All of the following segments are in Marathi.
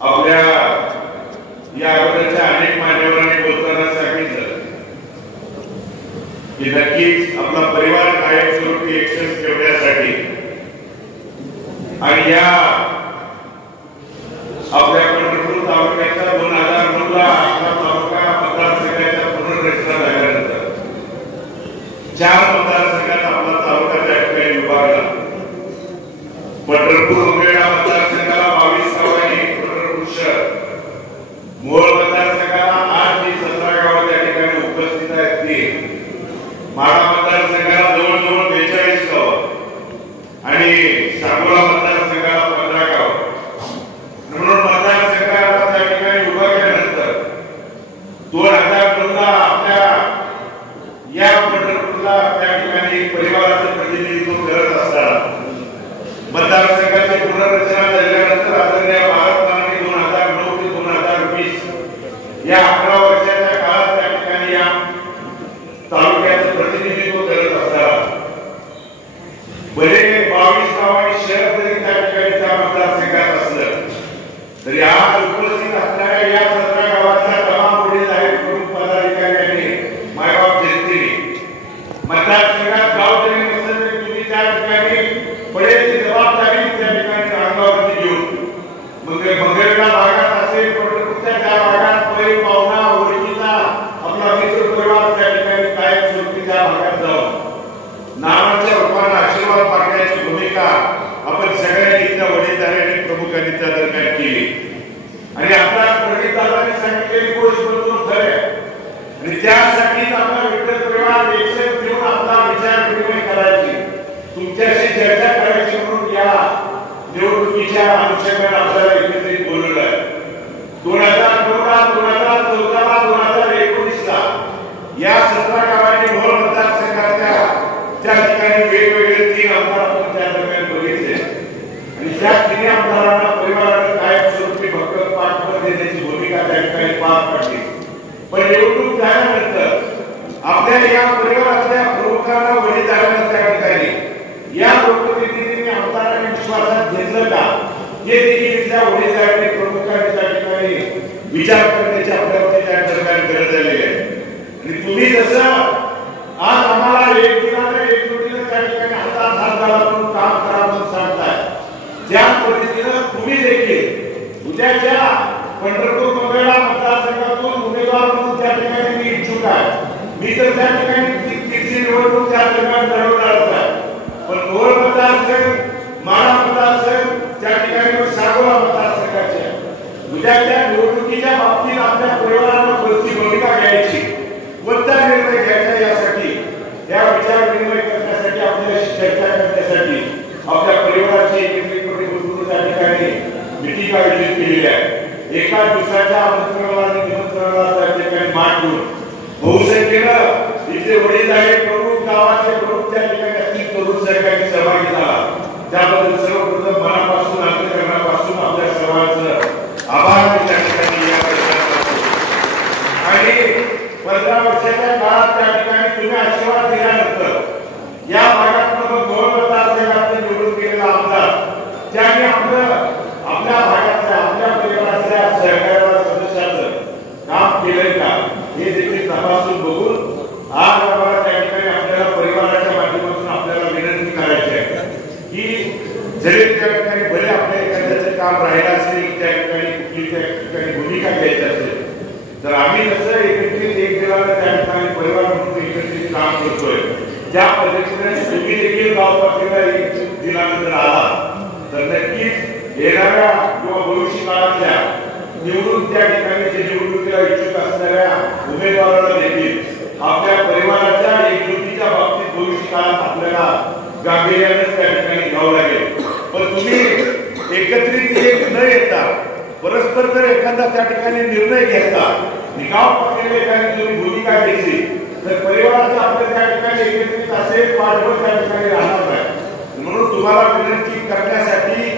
आपल्या या अगोदरच्या अनेक मान्यवरांनी बोलताना सांगितलं की नक्कीच आपला परिवार कायमस्वरूपी एक्शन ठेवण्यासाठी आणि या आपल्या पंढरपूर तालुक्याच्या 2009 ला आपला तालुका मतदारसंघाच्या पुनर्रचना झाल्यानंतर 4 मतदारसंघात आपला तालुका त्या ठिकाणी विभागला. पंढरपूर उमरेडा मतदारसंघाला 22 गाव आणि पंढरपूर शहर मोहोळ मतदारसंघाला 8 ते 17 गाव त्या ठिकाणी उपस्थित आहेत. ते माढा मतदारसंघाला जवळजवळ 42 गाव आणि सांगोला मतदारसंघाला 15 गाव. म्हणून मतदारसंघाला त्या ठिकाणी विभागल्यानंतर 2009 ला आपल्या या पंढरपूरला त्या ठिकाणी परिवाराचं प्रतिनिधित्व करत असताना मतदारसंघाची पुनर्रचना झाल्यानंतर आदरणीय भारतमाने 2009 ते 2020 या 11 वर्षाच्या काळात त्या ठिकाणी या तालुक्याचं प्रतिनिधित्व करत असताना भले 22 गाव आणि शहर जरी त्या ठिकाणी त्या मतदारसंघात असलं तरी आज उपस्थित असणाऱ्या या 17 गावांचा तमाम वडील आहेत प्रमुख पदाधिकाऱ्यांनी मायबाप जनतेने मतदारसंघात गाव जरी नसेल तरी तुम्ही त्या ठिकाणी पडेची जबाबदारी त्या ठिकाणी अंगावरती घेऊन मंगळवेढा भागात असेल पंढरपूरच्या त्या भागात पै पाहुणा ओळखीचा आपला मित्र परिवार त्या ठिकाणी कायमस्वरूपी त्या भागात जाऊन नावाच्या रूपाने आशीर्वाद मागण्याची भूमिका आपण सगळ्यांनी इथल्या वडीलधारी आणि प्रमुखांनी त्या दरम्यान केली. आणि आपला प्रणितांनी सांगितलेली गोष्ट बदलून खरे आणि त्यासाठीच आपला मित्र परिवार एकत्र घेऊन आपला विचार विनिमय करायची तुमच्याशी चर्चा करायची म्हणून या निवडणुकीच्या अनुषंगाने आपल्याला एकत्रित बोलवलं आहे. 2009 ला 2014 ला 2019 ला या 17 गावांनी मोहोळ मतदारसंघातल्या त्या ठिकाणी वेगवेगळे 3 आमदार आपण त्या दरम्यान बघितले आणि त्या 3 आमदारांना परिवाराने कायमस्वरूपी भक्कम पाठबळ देण्याची भूमिका त्या ठिकाणी पार पाडली. पण निवडणूक झाल्यानंतर आपल्या या परिवारातल्या प्रमुखांना वडीलधाऱ्यांना त्या ठिकाणी या लोकप्रतिनिधींनी आमदारांनी विश्वासात घेतलं का हे देखील इथल्या वडीलधाऱ्यांनी प्रमुखांनी त्या ठिकाणी विचार करण्याची आपल्यावरती त्या दरम्यान गरज झालेली आहे. आणि तुम्ही जसं आज आम्हाला एक दिनाने एकजुटीने त्या ठिकाणी हातात हात घालून काम करा म्हणून सांगताय त्या पद्धतीनं तुम्ही देखील उद्याच्या पंढरपूर मंगळवेढा मतदारसंघातून उमेदवार म्हणून त्या ठिकाणी मी इच्छुक आहे. मी तर त्या ठिकाणी तिसरी निवडणूक त्या दरम्यान लढवणारच आहे. पण मोहोळ मतदारसंघ माढा मतदारसंघ त्या ठिकाणी सांगोला मतदारसंघाचे उद्याच्या निवडणुकीच्या बाबतीत आपल्या परिवारानं कोणती भूमिका घ्यायची कोणता निर्णय घ्यायचा यासाठी या विचार विनिमय करण्यासाठी आपल्याशी चर्चा करण्यासाठी आपल्या परिवाराची एकत्रितपणे बसून त्या ठिकाणी मिटिंग आयोजित केलेली आहे. एका दिवसाच्या आमंत्रणाला निमंत्रणाला त्या ठिकाणी मान देऊन बहुसंख्येनं इथले वडीलधारे प्रमुख गावाचे प्रमुख त्या ठिकाणी असतील तरुण सहकारी सहभागी झाला. त्याबद्दल सर्वप्रथम मनापासून अंतःकरणापासून आपल्या सर्वांचं आभार मी त्या ठिकाणी या आणि 15 वर्षाच्या काळात त्या ठिकाणी तुम्ही आशीर्वाद दिल्यानंतर या भागातून मोहोळ मतदारसंघातून निवडून गेलेला आमदार ज्यांनी आपल्या भागातल्या आपल्या परिवारातल्या सहकार्याला सदस्याचं काम केलंय का हे देखील तपासून बघून आज आम्हाला त्या ठिकाणी आपल्याला परिवाराच्या माध्यमातून आपल्याला विनंती करायची आहे की जरी त्या ठिकाणी भले आपल्या एखाद्याचं काम राहिलं असेल त्या ठिकाणी कुठली त्या ठिकाणी भूमिका घ्यायची असेल तर आम्ही जसं एकत्रित एक दिलाला त्या ठिकाणी परिवार म्हणून एकत्रित काम करतोय त्या पद्धतीने तुम्ही देखील गाव पातळीला एक दिनानंतर आला तर नक्कीच येणाऱ्या किंवा भविष्य काळातल्या निवडून त्या ठिकाणी जे निवडणुकीला इच्छुक असणाऱ्या उमेदवाराला देखील आपल्या परिवाराच्या एकजुटीच्या बाबतीत भविष्य काळात आपल्याला गांभीर्याने त्या ठिकाणी घ्यावं लागेल. पण तुम्ही एकत्रित एक न येता परस्पर जर एखादा त्या ठिकाणी निर्णय घेतला निकाल पातळीवर एखादी तुम्ही भूमिका घेतली तर परिवाराचा आपल्या त्या ठिकाणी एकत्रित असेल पाठबळ त्या ठिकाणी राहणार नाही. म्हणून तुम्हाला विनंती करण्यासाठी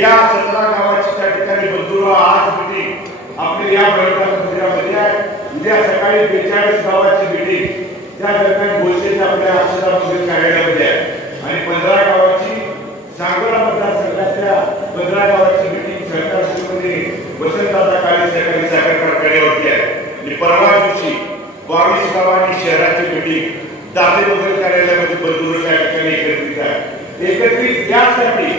या 17 गावाची त्या ठिकाणी बंधुरा आज मिटिंग आपल्या या बैठकीमध्ये आहे. उद्या सकाळी 42 गावाची मिटिंग त्या दरम्यान घोषित आपल्या अक्षरामध्ये कार्यालयामध्ये आहे आणि 15 गावाची सांगोला मतदारसंघाच्या 15 गावाची मिटिंग सरकारमध्ये वसंतदादा काळे सहकारी साखर कारखान्यावरती आहे. आणि परवा दिवशी 22 गावांनी शहराची मीटिंग दाते बदल कार्यालयामध्ये बंधुर त्या ठिकाणी एकत्रित आहे. एकत्रित यासाठी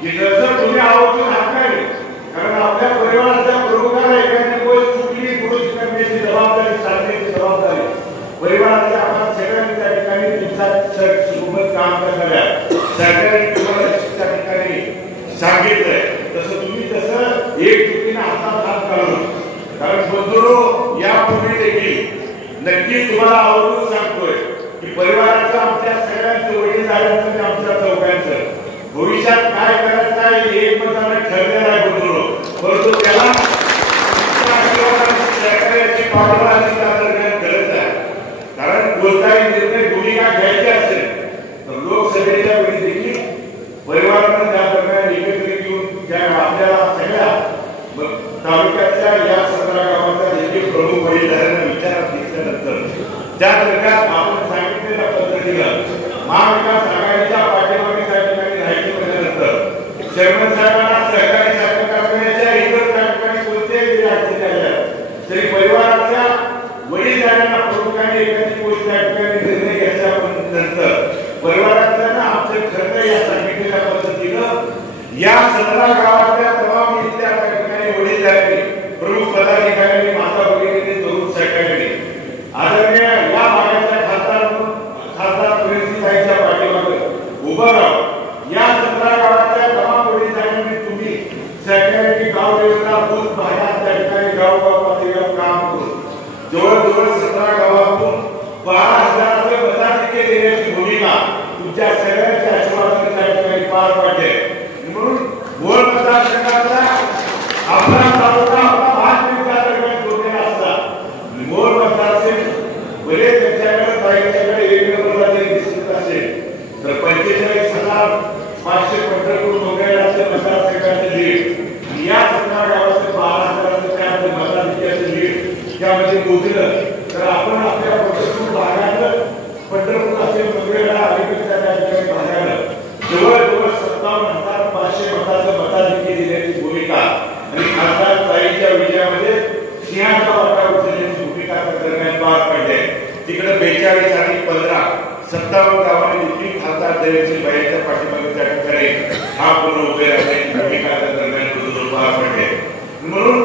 की जसं तुम्ही आवर्जून हाताळले, कारण आपल्या परिवाराच्या प्रमुखाला एखादी गोष्ट चुकली दुरुस्त करण्याची जबाबदारी, सांगण्याची जबाबदारी परिवाराच्या आपण सगळ्यांनी त्या ठिकाणी तुमचा सोबत काम करणाऱ्या सरकारी तुम्हाला त्या ठिकाणी सांगितलंय. तसं तुम्ही तसं एकजुटीने हातात हात घालून, कारण बंधुरो यापूर्वी देखील नक्की तुम्हाला आवर्जून सांगतोय की परिवाराचं आमच्या सगळ्यांचं वडीलधाऱ्यांचं आणि आमच्या चौघांचं भविष्यात काय करायचं आहे एकमताने ठरलेलं आहे बंधुरो. परंतु त्याला सहकार्याची पाठबळाची गरज आहे. कारण कोणताही निर्णय भूमिका घ्यायची असेल तर लोकसभेच्या वेळी देखील परिवारानं त्या दरम्यान एकत्रित येऊन ज्या आपल्याला सगळ्या तालुक्यातल्या या 17 गावांच्या देखील प्रमुख वडीलधाऱ्यांना विचारात घेतल्यानंतर त्या दरम्यान आपण सांगितलेल्या पद्धतीनं महाविकास आघाडीच्या पाठीमागे त्या ठिकाणी राहायची म्हटल्यानंतर चेअरमन साहेबांना सहकारी साखर कारखान्याच्या इतर त्या ठिकाणी कोणत्याही अडचणी आल्या तरी परिवाराच्या वडीलधाऱ्यांना प्रमुखांनी एखादी गोष्ट त्या ठिकाणी निर्णय घेतल्यानंतर परिवारातल्या आमचं ठरलं या सांगितलेल्या पद्धतीनं या 17 गावातल्या तमाम इथल्या त्या ठिकाणी वडीलधाऱ्यांनी, प्रमुख पदाधिकाऱ्यांनी, माता भगिनींनी, तरुण सहकाऱ्यांनी आदरणीय या भागाच्या खासदार प्रेमसिंगच्या पाठीमागे उभं राहून या 17 गावातल्या तमाम वडीलधाऱ्यांनी तुम्ही सहकाऱ्यांनी गाव लेवलला बूथ भागात त्या ठिकाणी गावोगाव पातळीवर काम करून जवळजवळ 17 गावातून 12,000 मताधिक्य देण्याची भूमिका तुमच्या सगळ्यांच्या आशीर्वादाने त्या ठिकाणी पार पाडली. म्हणून भोर मतदारसंघाचा आपला तालुका आपला भाग दरम्यान जोडलेला असला. भोर मतदारसंघ बरे त्यांच्याकडे ताईच्याकडे वेगवेगळं दिसत असेल तर 45,500 पंढरपूर मोगऱ्याचे मतदारसंघाचे लीड या 17 गावाचे 12,000 मताधिक्याचे लीड त्यामध्ये पोहोचलं तर आपण आपल्या पंढरपूर भागात पंढरपूर असेल मोगऱ्याला अलीकडच्या त्या ठिकाणी भागाला जवळजवळ 57,500 मताचं मताधिक्य दिल्याची भूमिका आणि खासदार ताईच्या विजयामध्ये सिंहाचा वाटा उचलण्याची भूमिका दरम्यान पार पडली. तिकडे 42 आणि 15 57 गावांनी देखील खासदार दैवसिंग बाईच्या पाठीमागे त्या ठिकाणी हा पूर्ण उभे राहण्याची भूमिका दरम्यान पार पडली. म्हणून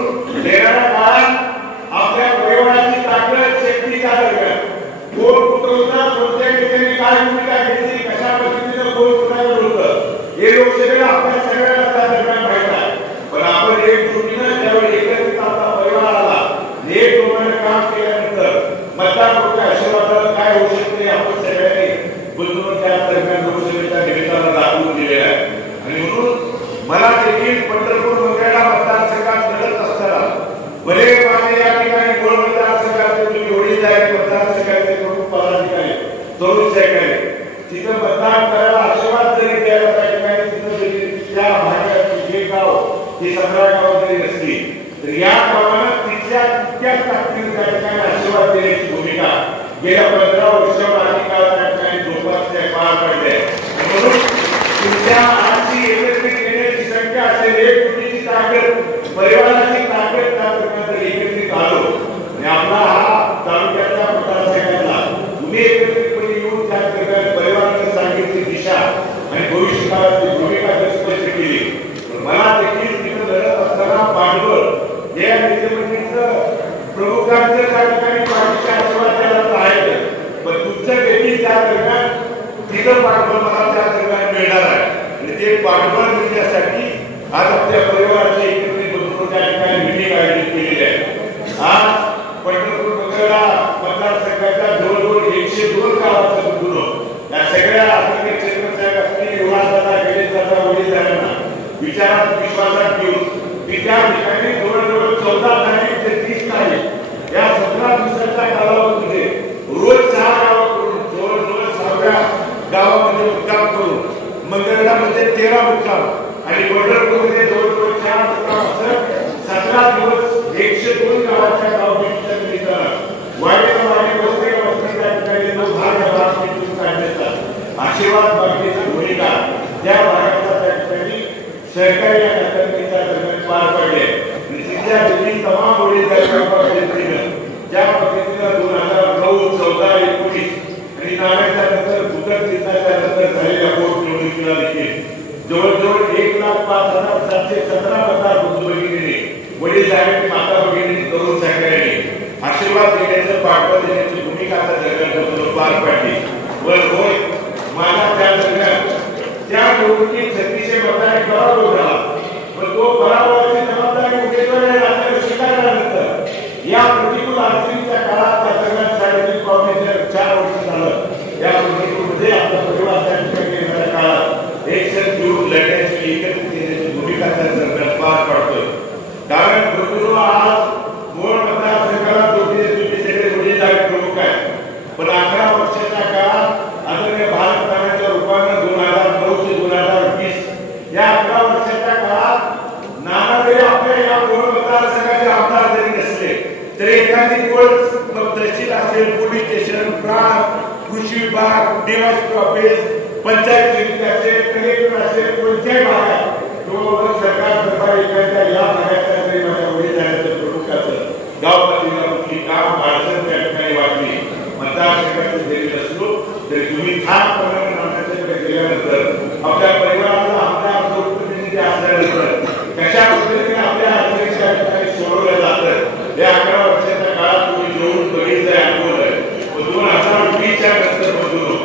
येणाऱ्या काळात आपल्या परिवाराची ताकद शक्तीच्या दरम्यान कोण कुठं होता, कोणत्या ठिकाणी काय भूमिका घेतली, कशा पद्धतीनं कोण कुणावर होतं हे लोकसभेला आपल्या सगळ्यांना त्या दरम्यान माहित आहे. पण आपण एकजुटीनं त्यावेळी एकत्रित आपला परिवार आला एक प्रमाणे काम केल्यानंतर मतदारांच्या आशीर्वादाला काय होऊ शकते आपण सगळ्यांनी बंधून त्या दरम्यान लोकसभेच्या निमित्तानं दाखवून दिलेलं आहे. आणि म्हणून मला देखील पंढरपूर मंगळा मतदारसंघात लढत असताना भले माझे या ठिकाणी मूळ मतदारसंघाचे तुम्ही वडीलधारी मतदारसंघाचे प्रमुख पदाधिकारी, तरुण सहकारी तिथं मतदान करायला आशीर्वाद जरी द्यायला त्या ठिकाणी तिथं त्या भागात जे गाव ही 17 गाव जरी नसली तर या गावानं तितक्याच ताकदीने त्या ठिकाणी आशीर्वाद देण्याची भूमिका गेल्या 15 वर्षांपासून त्या ठिकाणी जोपासल्या पार पडल्या. म्हणून तुमच्या आजची एकत्रित येण्याची संख्या असेल, एकजुटीची ताकद, परिवाराची ताकद त्या प्रकारे एकत्रित आलो आणि आपला हा तालुक्याच्या मतदारसंघाला तुम्ही एकत्रितपणे येऊन त्या प्रकारे परिवाराने सांगितली दिशा आणि भविष्यकाळाची भूमिका स्पष्ट केली. मला देखील तिथं लढत असताना पाठबळ या नेतेमंडळीचं प्रमुखांचं त्या ठिकाणी पाठीच्या आशीर्वाद द्यायला आहे. पण तुमचं देखील त्या दरम्यान तिथं पाठबळ मला त्या दरम्यान मिळणार आहे. आणि ते पाठबळ मिळण्यासाठी आज आपल्या परिवाराची एकत्रित बंधून त्या ठिकाणी मिटिंग आयोजित केलेली आहे. आज पंढरपूर मंगळा मतदारसंघाच्या जवळजवळ 102 गावाचं बंधून या सगळ्या आदरणीय चेअरमन साहेब असतील, युवराजदादा, गणेशदादा, वडीलधाऱ्यांना विचारात विश्वासात घेऊन मी त्या ठिकाणी जवळजवळ 14 तारीख ते 30 तारीख या 17 दिवसाच्या कालावधीमध्ये रोज 6 गावाकडून जवळजवळ 6व्या गावामध्ये मुक्काम करून मंगळामध्ये 13 मुक्काम आणि पंढरपूरमध्ये जवळजवळ 4 मुक्काम असं 17 दिवस 102 गावाच्या गावभेटीच्या निमित्तानं वाडीला वाडी वस्तीला वस्ती त्या ठिकाणी जो भाग भागातून काढण्याचा आशीर्वाद मागण्याची भूमिका त्या भागाचा त्या ठिकाणी सहकारी या दरम्यान पार पडले. ज्या पद्धतीनं 2009, 14, 19 आणि नाण्याच्या नंतर भूगत निर्णयाच्या नंतर झालेल्या पोटनिवडणुकीला देखील जवळजवळ 1,05,717 मतदार बंधू भगिनींनी, वडील धारक माता भगिनींनी, तरुण सहकाऱ्यांनी आशीर्वाद देण्याचं, पाठबळ देण्याची भूमिका पार पाडली. वर होय, माझा त्या दरम्यान त्या निवडणुकीत 3600 मतांनी पराभव झाला. पण तो पराभवाची जबाबदारी उमेदवारी राज्याला स्वीकारल्यानंतर या प्रतिकूल अडचणीच्या काळात त्या दरम्यान 4.5 वर्ष झालं. या प्रतिकूलमध्ये आपला परिवार त्या ठिकाणी येणाऱ्या काळात एकसर जीवन लढण्याची, एकत्रित येण्याची भूमिका त्या दरम्यान पार पाडतोय. कारण बंधू आज मूळ मतदारसंघाला जोडलेले तुम्ही सगळे वडीलधारक प्रमुख आहेत. पण 11 वर्षाच्या काळात आदरणीय भारत नाण्याच्या रूपानं 2009 ते 2020 या 11 वर्षाच्या काळात नाना जरी आपल्या या मूळ मतदारसंघाचे आमदार जरी नसले तरी एखादी तहसील असेल, पोलीस स्टेशन, प्रांत, कृषी विभाग, डिवायस ऑफिस, पंचायत समिती असेल, कलेक्टर असेल, कोणत्याही भागात सरकार दरबार एखाद्या या भागाच्या जरी माझ्या वडीलधाऱ्याचं प्रमुखाचं गाव पातळीला कुठली काम अडचण त्या ठिकाणी वाटली, मतदारसंघाचं जरी नसलो तरी तुम्ही ठामपणे नाण्याच्याकडे गेल्यानंतर आपल्या परिवाराला आमदार लोकप्रतिनिधी असल्यानंतर कशा पद्धतीने आपल्या अडचणीच्या ठिकाणी सोडवल्या जातात या 11 वर्षाच्या काळात तुम्ही जेवढून बघितलंय, अनुभवलंय. 2020च्या नंतर मधून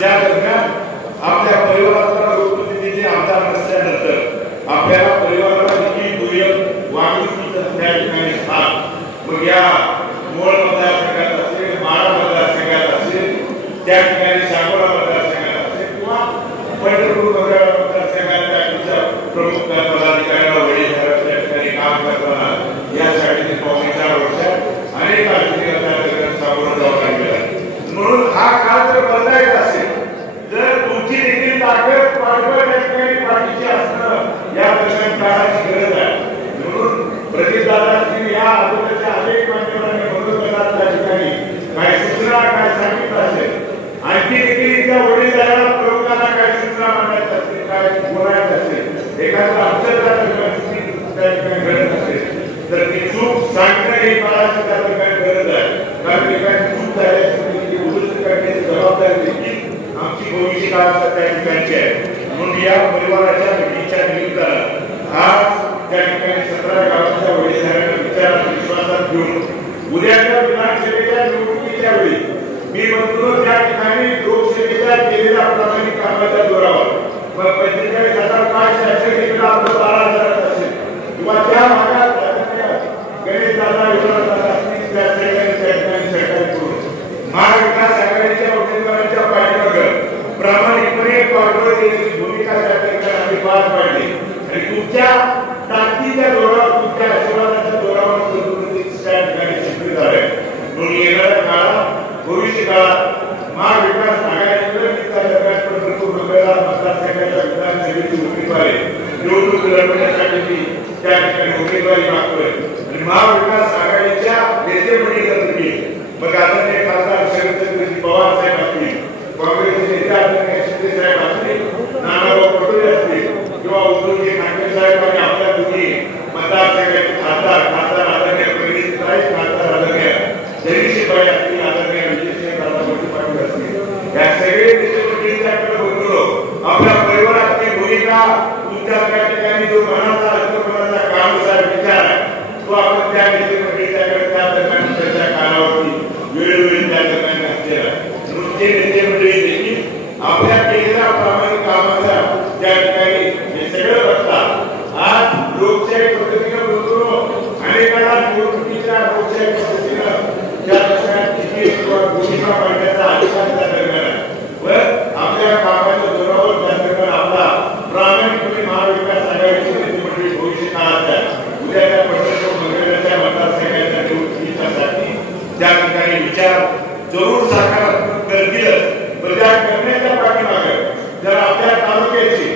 त्या दरम्यान आपल्या परिवाराचा लोकप्रतिनिधी आमदार नसल्यानंतर आपल्याला परिवाराला देखील दुय्यम वागणुकीचं त्या ठिकाणी स्थान मग या मूळ मतदारसंघात असेल, माळा मतदारसंघात असेल, त्या ठिकाणी साकोरा मतदारसंघात असेल किंवा पंढरपूर मतदारसंघाच्या प्रमुख पदाधिकाऱ्यांना वडीलधारक त्या ठिकाणी काम करताना यासाठी 4 वर्षात अनेक अडचणीला सामोरं जावं लागलेलं. म्हणून हा काळ जर बदलायचा असेल, जर तुमची देखील ताकद पाठबळ त्या ठिकाणी पाठीची असणं या दरम्यान काळाची गरज आहे. म्हणून प्रतिदानाची या आंदोलनाच्या अनेक मान्यवरांनी मनोगतात त्या ठिकाणी काय सूचना, काय सांगितलं असेल, आणखी देखील त्या वडीलधाऱ्याला प्रमुखांना काय सूचना मांडायच्या असतील, काय बोलायचं असेल, एखादा अडचण त्या ठिकाणी घडत असेल तर ती चूक सांगणं ही काळाची त्या ठिकाणी गरज आहे. कारण एखादी चूक झाल्याची दुरुस्त करण्याची जबाबदारी देखील आमची भविष्य काळात त्या ठिकाणची आहे. म्हणून या परिवाराच्या भेटीच्या निमित्तानं आज त्या ठिकाणी 17 गावांच्या वडीलधाऱ्यांना विचारात विश्वासात घेऊन उद्याच्या विधानसभेच्या निवडणुकीच्या वेळी मी म्हणतो त्या ठिकाणी लोकसेवेच्या केलेल्या प्रामाणिक कामाच्या जोरावर मग 45,000 शासन इकडे आपलं 12,000 असेल किंवा त्या भागात गणेश दादा असतील त्या ठिकाणी सरकार करून महाविकास आघाडीच्या उमेदवारांच्या पाठीमागं प्रामाणिकपणे पाठबळ देण्याची भूमिका त्या ठिकाणी आम्ही पार पाडली आणि तुमच्या ताकदीच्या जोरावर, तुमच्या आशीर्वादाच्या जोरावर त्या ठिकाणी शिकले झाले. म्हणून येणाऱ्या काळात, भविष्य काळात महाविकास आघाडीकडे मतदारसंघाच्या विधानसभेची उमेदवारी निवडणूक लढवण्यासाठी त्या ठिकाणी उमेदवारी मागतोय आणि महाविकास आघाडीच्या नेतेमंडळी मग आदरणीय खासदार शरदचंद्रजी पवार साहेब असतील, काँग्रेसचे नेते आदरणीय शिंदे साहेब असतील, नानाभाऊ पटोले असतील किंवा उद्धवजी ठाकरे साहेब आणि आपल्या दोन्ही मतदारसंघाचे खासदार आदरणीय प्रणितताई, खासदार आदरणीय जयश्रीबाई असतील, आदरणीय विजयसिंह पाटील असतील, या सगळे नेतेमंडळींच्याकडे बोलतो आपल्या परिवाराची भूमिका तुमच्या त्या ठिकाणी जो मनाचा अर्थपणाचा कामाचा विचार आहे तो आपण त्या नेतेमंडळीच्याकडे त्या दरम्यान त्याच्या कालावधी वेळोवेळी त्या दरम्यान असलेला म्हणून ते नेतेमंडळी देखील आपल्या केलेल्या प्रामाणिक कामाचा त्या ठिकाणी हे सगळं बघतात. आज लोकशाही पद्धतीनं बोलतो अनेकांना निवडणुकीच्या लोकशाही पद्धतीनं त्या ठिकाणी भूमिका मांडण्याचा अधिकार त्या दरम्यान व आपल्या कामाच्या जोरावर त्या दरम्यान आपला प्रामाणिकपणे महाविकास आघाडीची नेतेमंडळी भविष्य काळात उद्याच्या पंढरपूर मंगळवेढ्याच्या मतदारसंघाच्या निवडणुकीसाठी त्या ठिकाणी विचार जरूर सकारात्मक करतील. प्रचार करण्याच्या पाठीमागे जर आपल्या तालुक्याची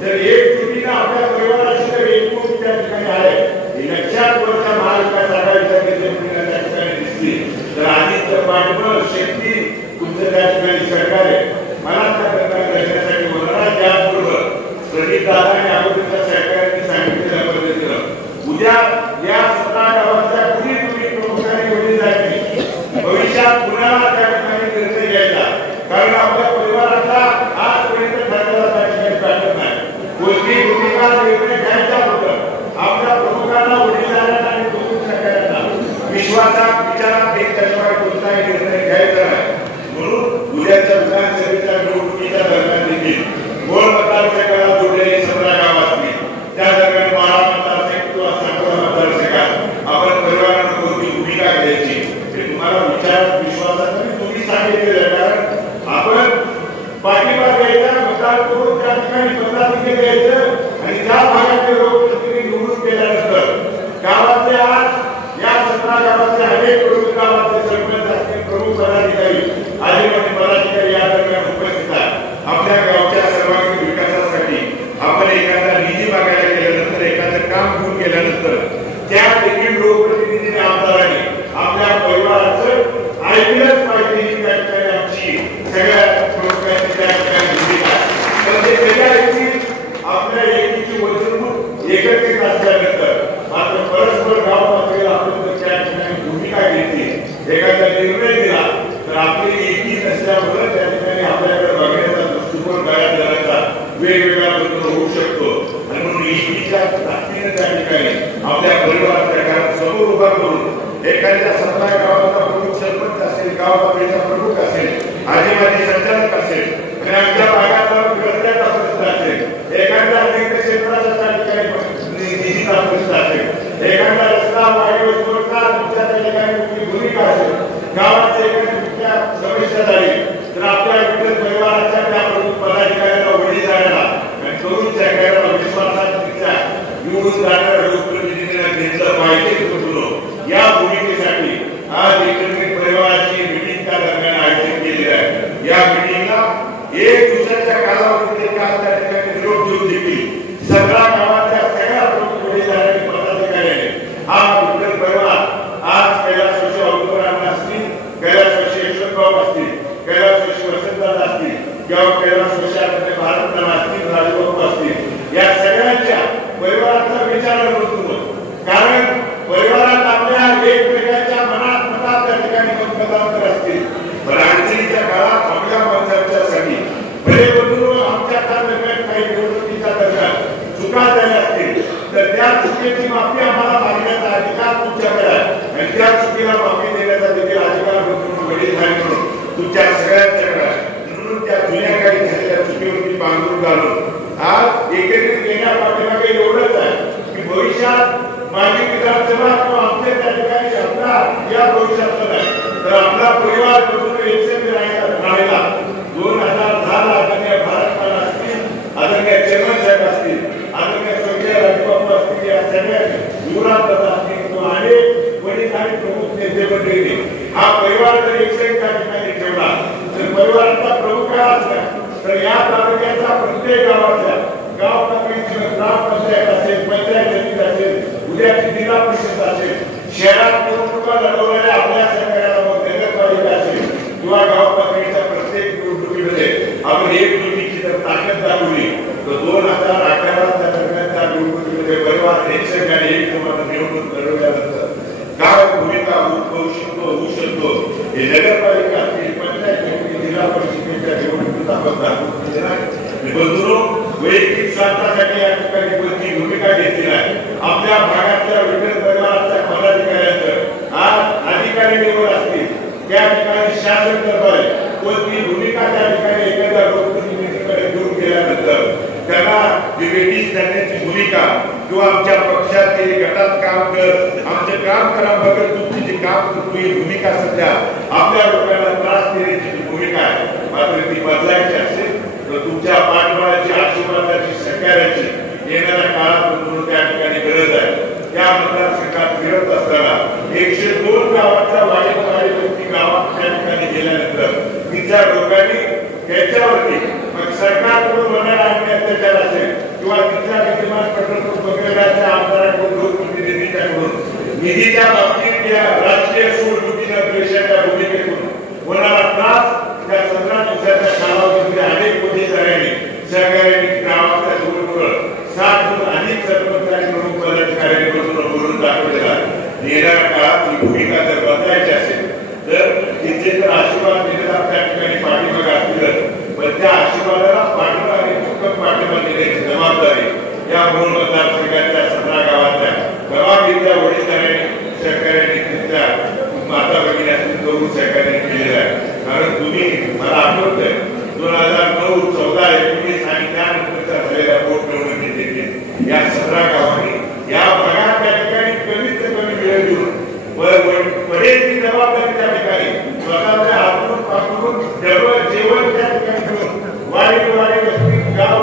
जर एकजुटीनं आपल्या परिवाराची जर एकूण त्या ठिकाणी आहे ही लक्षात वरच्या महाविकास आघाडीच्या नेतेमंडळींना त्या ठिकाणी दिसली तर आधीचं पाठबळ शक्ती तुमचं त्या ठिकाणी सरकार आहे. मला त्या दरम्यान करण्यासाठी होणारा त्याबरोबर प्रदीप दादा आणि अगोदरच्या सरकारने सांगितलेल्या पद्धतीनं उद्या या 17 गावांच्या कुणी विचारात घेतल्याशिवाय कोणताही निर्णय घ्यायचा नाही. म्हणून उद्याच्या विधानसभेच्या निवडणुकीच्या दरम्यान देखील मूळ मतदारसंघाला जोडलेली 17 गाव असतील, त्या दरम्यान 12 मतदारसंघ किंवा 17 मतदारसंघात आपण परिवारानं कोणती भूमिका घ्यायची हे तुम्हाला विचारात विश्वासात तुम्ही सांगितलेलं. कारण आपण पाठिंबा द्यायचा, मतदान करून त्या ठिकाणी मतदान द्यायचं आणि त्या भागातले लोकप्रतिनिधी निवडून केल्यानंतर गावातले आज या 17 गावातले अनेक प्रमुख गावातले सरपंच असतील, प्रमुख पदाधिकारी आदिवासी पदाधिकारी या दरम्यान उपस्थित आहेत. आपल्या गावच्या सर्वांगीण विकासासाठी आपण एखादा निधी मागायला गेल्यानंतर, एखादं काम घेऊन गेल्यानंतर त्या देखील लोकप्रतिनिधी आमदारांनी आपल्या परिवाराचं ऐकलंच पाहिजे. ही त्या ठिकाणी आमची सगळ्या प्रमुखांची त्या ठिकाणी भूमिका आहे. तर ते सगळ्या आपल्या एकीची वचनूक एकत्रित असल्यानंतर मात्र परस्पर गाव पातळीला आपण त्या ठिकाणी भूमिका घेतली, एखादा निर्णय दिला तर आपली एकी नसल्यामुळे त्या ठिकाणी आपल्याकडे बघण्याचा दृष्टिकोन तयार झाल्याचा वेगवेगळा बदल होऊ शकतो. आणि म्हणून एकीच्या ताकदीने त्या ठिकाणी आपल्या परिवाराच्या घरात समोर उभा करून एखाद्या 17 गावाचा प्रमुख सरपंच असेल, गाव पातळीचा प्रमुख असेल, आदिवासी संचालक असेल आणि आमच्या भागाचा रस्त्याचा प्रश्न असेल, एखाद्या क्षेत्राच्या त्या ठिकाणी निधीचा प्रश्न असेल, एखादा रस्ता वाढीव जोडता तुमच्या त्या ठिकाणी भूमिका असेल, गावात एखाद्या समस्या झाली तर आपल्या परिवाराच्या त्या प्रमुख पदाधिकाऱ्याला वडी जाण्याला आणि तरुण सरकारला विश्वासात निवडून जाणाऱ्या लोकप्रतिनिधींना घेतलं पाहिजे. या भूमिकेसाठी आज एकत्रित परिवाराची मीटिंग त्या दरम्यान आयोजित केली आहे. या मीटिंगला 1 दिवसाच्या कालावधीत त्या ठिकाणी निरोप देऊन देखील 17 गावाच्या सगळ्या प्रमुख वडीलधाऱ्यांनी पदाधिकाऱ्यांनी हा विठ्ठल परिवार आज कैलासवासी औदुंबरांना असतील, कैलासवासी यशवंतराव असतील, कैलासवासी वसंतदादा असतील किंवा कैलासवासी भारतनाना असतील, राजबाबू असतील, या सगळ्यांच्या परिवाराचा विचार करतो. कारण परिवारात आपल्या एकमेकांच्या मनात त्या ठिकाणी मतदान असतील, पण अडचणीच्या काळात आपल्या माणसांच्यासाठी भले बंधू आमच्या दरम्यान काही निवडणुकीच्या दरम्यान चुका झाल्या असतील तर त्या चुकीची माफी आम्हाला मागण्याचा अधिकार तुमच्याकडे आहे आणि त्या चुकीला माफी देण्याचा देखील अधिकार वडीलधारी म्हणून तुमच्या सगळ्यांच्याकडे आहे. म्हणून त्या जुन्या काही झालेल्या चुकीवरती पांघरून घालून आज एकत्रित येण्यापाठीमागे एवढंच आहे की भविष्यात माजी विधानसभा किंवा आमच्या त्या ठिकाणी आपला या भविष्यात नाही तर आपला परिवार बसून एकशे राहिला 2010 आदरणीय भारतनाना असतील, आदरणीय चेअरमन साहेब असतील, आदरणीय स्वर्गीय राजबाबू असतील, या सगळ्या युवराज असतील किंवा अनेक वडीलधारी प्रमुख नेते मंडळींनी हा परिवार जर एकशे त्या ठिकाणी ठेवला तर परिवाराचा प्रमुख काय असला तर या तालुक्याचा प्रत्येक गावातल्या गाव पातळीची ग्रामपंचायत असेल, पंचायत समिती असेल, उद्याची जिल्हा परिषद असेल, शहरात निवडणुका लढवणाऱ्या आपल्या सरकारला मग नगरपालिका असेल किंवा गाव पातळीच्या प्रत्येक निवडणुकीमध्ये आपण एकजुटीची जर ताकद दाखवली तर 2011 त्या दरम्यानच्या निवडणुकीमध्ये परिवार एकसंघ आणि एकमत निवडणूक लढवल्यानंतर काय भूमिका होऊ शकतो हे नगरपालिका असतील, पंचायत समिती, जिल्हा परिषदेच्या निवडणुकीत आपण दाखवून दिलेला आहे. वैयक्तिक स्वार्थासाठी या ठिकाणी कोणती भूमिका घेतली आहे. आपल्या भागातल्या विविध परिवाराच्या पदाधिकाऱ्यांचं आज अधिकारी निवड असतील त्या ठिकाणी शासन दरबारी कोणती भूमिका त्या ठिकाणी एखाद्या लोकप्रतिनिधीकडे घेऊन गेल्यानंतर त्यांना वेगळीच करण्याची भूमिका किंवा आमच्या पक्षाचे गटात काम कर, आमचं काम करा बघत तुमची जी काम करतो ही भूमिका सध्या आपल्या लोकांना त्रास देण्याची भूमिका आहे. मात्र ती बदलायची असेल तर तुमच्या पाठबळाची, आशीर्वादाची, सहकार्याची येणाऱ्या काळात त्या ठिकाणी गरज आहे. त्या मतदारसंघात फिरत असताना 102 गावाच्या वाढीवरती गावात त्या ठिकाणी गेल्यानंतर तिथल्या लोकांनी त्याच्यावरती मग सरकारकडून होणारा अत्याचार असेल किंवा तिथल्या विद्यमान पत्रकारांच्या आमदारांकडून, लोकप्रतिनिधींच्याकडून निधीच्या बाबतीत या राजकीय सूडबुद्धीनं पैशाच्या भूमिकेतून होणारा त्रास त्या 15 दिवसाच्या कालावधीमध्ये अनेक वडीलधाऱ्यांनी, सहकाऱ्यांनी गावाच्या जवळजवळ 7 अनेक सरपंच आणि प्रमुख पदाधिकाऱ्यांनी बोलून दाखवलेला. येणाऱ्या काळात ही भूमिका जर बदलायची असेल तर तिथे जर आशीर्वाद दिलेला त्या ठिकाणी पाठीमागे असतील पण त्या आशीर्वादाला पाठिंबा आणि चुकत पाठिंबा देण्याची जबाबदारी या मूळ मतदारसंघाच्या 17 गावातल्या गावातल्या वडीलधाऱ्यांनी, सहकाऱ्यांनी तिथल्या करून सरकारने केलेलं आहे. कारण तुम्ही मला आठवतंय 2009, 14, 19 आणि त्यानंतरच्या झालेल्या पोटनिवडणुकीत या 17 गावांनी या भागात त्या ठिकाणी कमीत कमी वेळ देऊन पडेल ती जबाबदारी त्या ठिकाणी स्वतःच्या हातून पाठवून जेवण त्या ठिकाणी घेऊन वाडी गाव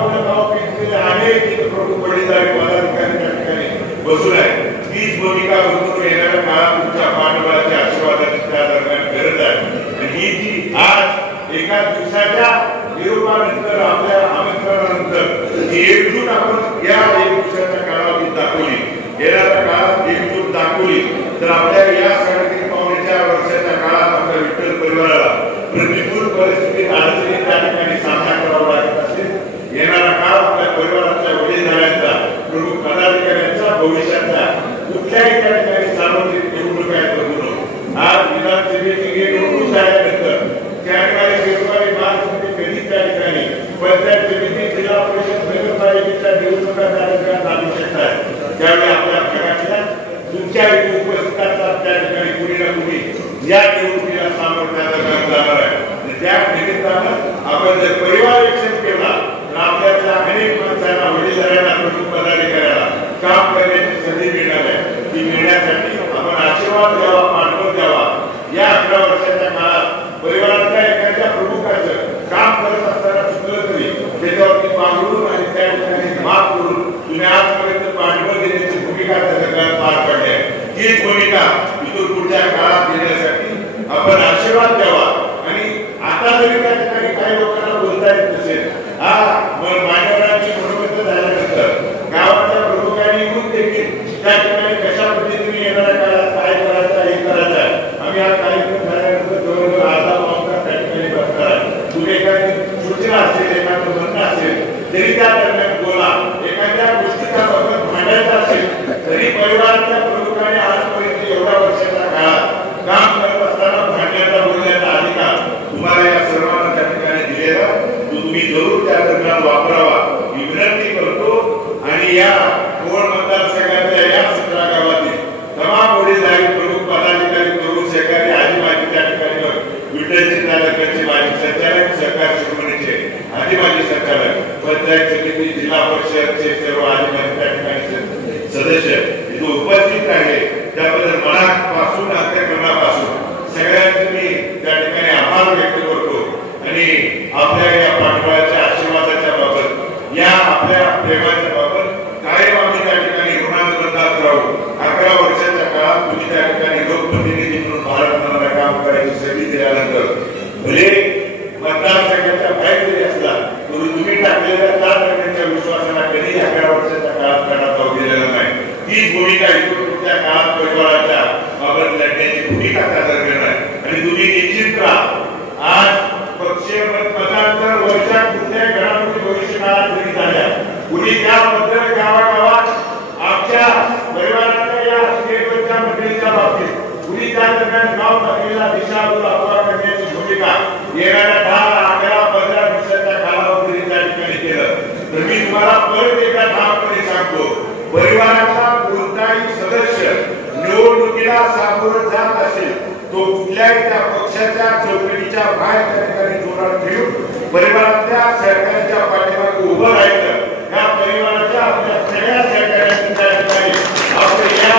पिकलेले अनेक प्रमुख वडीलधारी पदाधिकारी त्या ठिकाणी बसून आहे. तीच भूमिका म्हणून येणाऱ्या काळात तुमच्या पाठबळाच्या आशीर्वादाची त्या दरम्यान गरज आहे. आणि ही जी आज एका दिवसाच्या निरोपानंतर आपल्या आमंत्रणानंतर ही एकजूट आपण या एक दिवसाच्या काळात दाखवली, येणाऱ्या काळात एकजूट दाखवली तर आपल्या या 3.5-4 वर्षाच्या काळात आपल्या विठ्ठल परिवाराला प्रतिकूल परिस्थितीत अडचणी त्या ठिकाणी सामना करावा लागत असेल. येणारा काळ आपल्या परिवाराच्या वडीलधाऱ्यांचा प्रमुख पदाधिकाऱ्यांचा भविष्याचा कुठल्याही त्या ठिकाणी सार्वत्रिक निवडणुका बघून आज विधानसभेची निवडणूक झाल्यानंतर जानेवारी, फेब्रुवारी, मार्च मध्ये कधी त्या ठिकाणी पंचायत समिती, जिल्हा परिषद, नगरपालिकेच्या निवडणुका त्या लागू शकतात. त्यावेळी आपल्या भागातल्या तुमच्या उपस्थित असतात त्या ठिकाणी कुणी ना कुणी या निवडणुकीला सामोरं जाणार आहे. त्या निमित्तानं आपण जर परिवार विकसित केला तर आपल्याला अनेक माणसांना वडीलधाऱ्यांना प्रमुख पदाधिकाऱ्याला काम करण्याची संधी मिळणार आहे. ती मिळण्यासाठी आपण आशीर्वाद द्यावा, पाठबळ द्यावा. या 11 वर्षाच्या काळात परिवाराच्या एखाद्या प्रमुखाचं काम करत असताना चुकलं तरी त्याच्यावरती पांघरून आणि त्या ठिकाणी माफ करून तुम्ही आजपर्यंत पाठबळ देण्याची भूमिका त्या पार पाडली आहे. हीच भूमिका इथून पुढच्या काळात देण्यासाठी आपण आशीर्वाद द्यावा. आणि आता जरी त्या ठिकाणी काही लोकांना बोलता येत नसेल, हा मान्यवरांची मनोगत झाल्यानंतर गावाच्या प्रमुखांनी येऊन देखील त्या ठिकाणी कशा पद्धतीने येणाऱ्या काळात काय करायचं हे करायचं आहे. आम्ही हा कार्यक्रम झाल्यानंतर जवळजवळ अर्धा पाऊण तास त्या ठिकाणी बसणार आहे. तुम्ही एखादी सूचना असेल, एखादं म्हणणं असेल तरी त्या दरम्यान बोला. एखाद्या गोष्टीचा बाबत मांडायचा असेल तरी परिवाराच्या प्रमुखाने आजपर्यंत एवढ्या वर्षाच्या काळात काम करत असताना भांडण्याचा, बोलण्याचा अधिकार तुम्हाला या सर्वांना त्या ठिकाणी दिलेला तुम्ही जरूर त्या दरम्यान वापरावा ही विनंती करतो. आणि या कोळ मतदारसंघाच्या या 17 गावातील तमाम वडीलधारी प्रमुख पदाधिकारी, प्रमुख सहकारी, आदिवासी त्या ठिकाणी विठ्ठलजी तालुक्याचे माजी संचालक, सहकार शिरोमणीचे आदिवासी संचालक, पंचायत समिती, जिल्हा परिषदचे सर्व आदिवासी त्या ठिकाणी सदस्य इथे उपस्थित आहे. त्याबद्दल मनापासून अंतःकरणापासून सगळ्यांचे मी त्या ठिकाणी आभार व्यक्त करतो. आणि आपल्या या पाठबळाच्या आशीर्वादाच्या बाबत, या आपल्या प्रेमाच्या बाबत कायम आम्ही त्या ठिकाणी ऋणानुबंधात राहू. 11 वर्षाच्या काळात तुम्ही त्या ठिकाणी लोकप्रतिनिधी म्हणून भारत काम करायची संधी दिल्यानंतर भले मतदारसंघाच्या बाहेर जरी असला तरी तुम्ही टाकलेल्या 4 महिन्यांच्या विश्वासाला कधी 11 वर्षाच्या काळात करण्यात गेलेला नाही. तीच भूमिका इथून पुढच्या काळात परिवाराच्या बाबत लढण्याची भूमिका सादर करणार. आणि तुम्ही निश्चित राहा. आज पक्षीय मतांतर वर्षात कुठल्याही घडामोडी भविष्य काळात जरी झाल्या, कुणी त्याबद्दल गावागावात आमच्या परिवाराच्या या स्टेटवरच्या मंडळीच्या बाबतीत कुणी त्या दरम्यान गाव पातळीला दिशाभूल अफवा करण्याची भूमिका येणाऱ्या 10, 11, 15 दिवसाच्या कालावधीत त्या ठिकाणी केलं तर मी तुम्हाला परत एकदा ठामपणे सांगतो, परिवाराचा कोणताही सदस्य निवडणुकीला सामोरं जात असेल तो कुठल्याही त्या पक्षाच्या चौकटीच्या बाहेर त्या ठिकाणी जोरात ठेवून परिवारातल्या सरकारच्या पाठीमागे उभं राहायचं. या परिवाराच्या आपल्या सगळ्या सहकार्याची त्या ठिकाणी आपलं या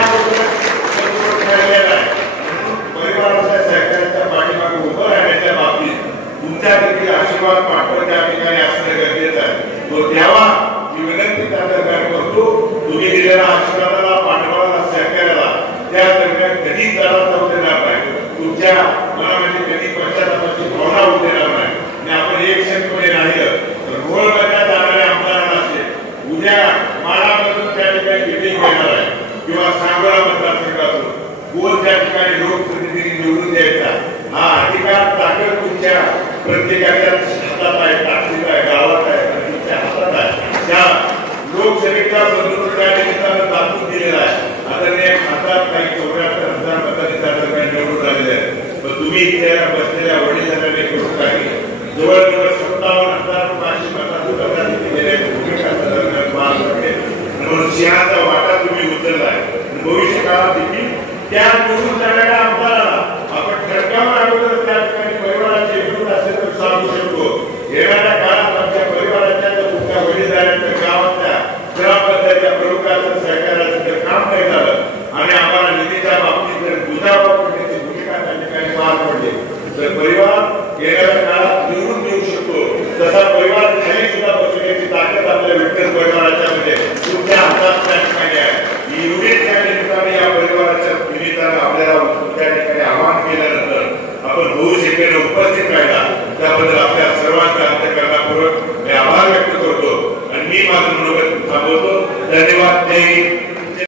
परिवाराच्या सहकार्याच्या पाठीमागे उभं राहण्याच्या बाबतीत तुमच्या देखील आशीर्वाद पाठवून त्या ठिकाणी असणं गरजेचं आहे. तो द्यावा ही विनंती त्या दरम्यान करतो. तुम्ही दिलेल्या आशीर्वादाला, पाठबळाला, सहकार्याला त्या दरम्यान कधी जरा देणार नाही. तुमच्या मनामध्ये कधी पश्चातापाची भावना होऊ देणार नाही. आणि आपण एकशेपणे राहिलं तर गोळमध्ये जाणाऱ्या आमदारांना असेल उद्या माळामधून त्या ठिकाणी मिटिंग घेणार आहे किंवा सांगोला मतदारसंघातून कोण त्या ठिकाणी लोकप्रतिनिधी निवडून द्यायचा हा अधिकार ताकद तुमच्या प्रत्येकाच्या हातात आहे, ताकदीत आहे, गावात आहे, तुमच्या हातात आहे. त्या लोकसभेच्या बंधूंच्या त्या निमित्तानं दाखवून दिलेला आहे. आदरणीय खासदार काही 74,000 मताधिकार दरम्यान निवडून आलेले आहेत. पण तुम्ही इथे बसलेल्या वडीलधाऱ्यांनी करून काही जवळजवळ 57,500 मताधिकार दिलेल्या भूमिका दरम्यान पार पडले. म्हणून सिंहाचा वाटा तुम्ही उचललाय. भविष्य काळात देखील त्या निवडून जाणाऱ्या आमदाराला आपण मुक्काम अगोदर त्या ठिकाणी परिवाराचे विरोध असेल तर सांगू शकतो. येणाऱ्या काळात आमच्या परिवाराच्या तुमच्या वडीलधाऱ्यांच्या गावातल्या ग्रामपंचायतच्या प्रमुखाचं सहकार्याचं काम नाही झालं आणि आम्हाला निधीच्या बाबतीत जर दुजाभाव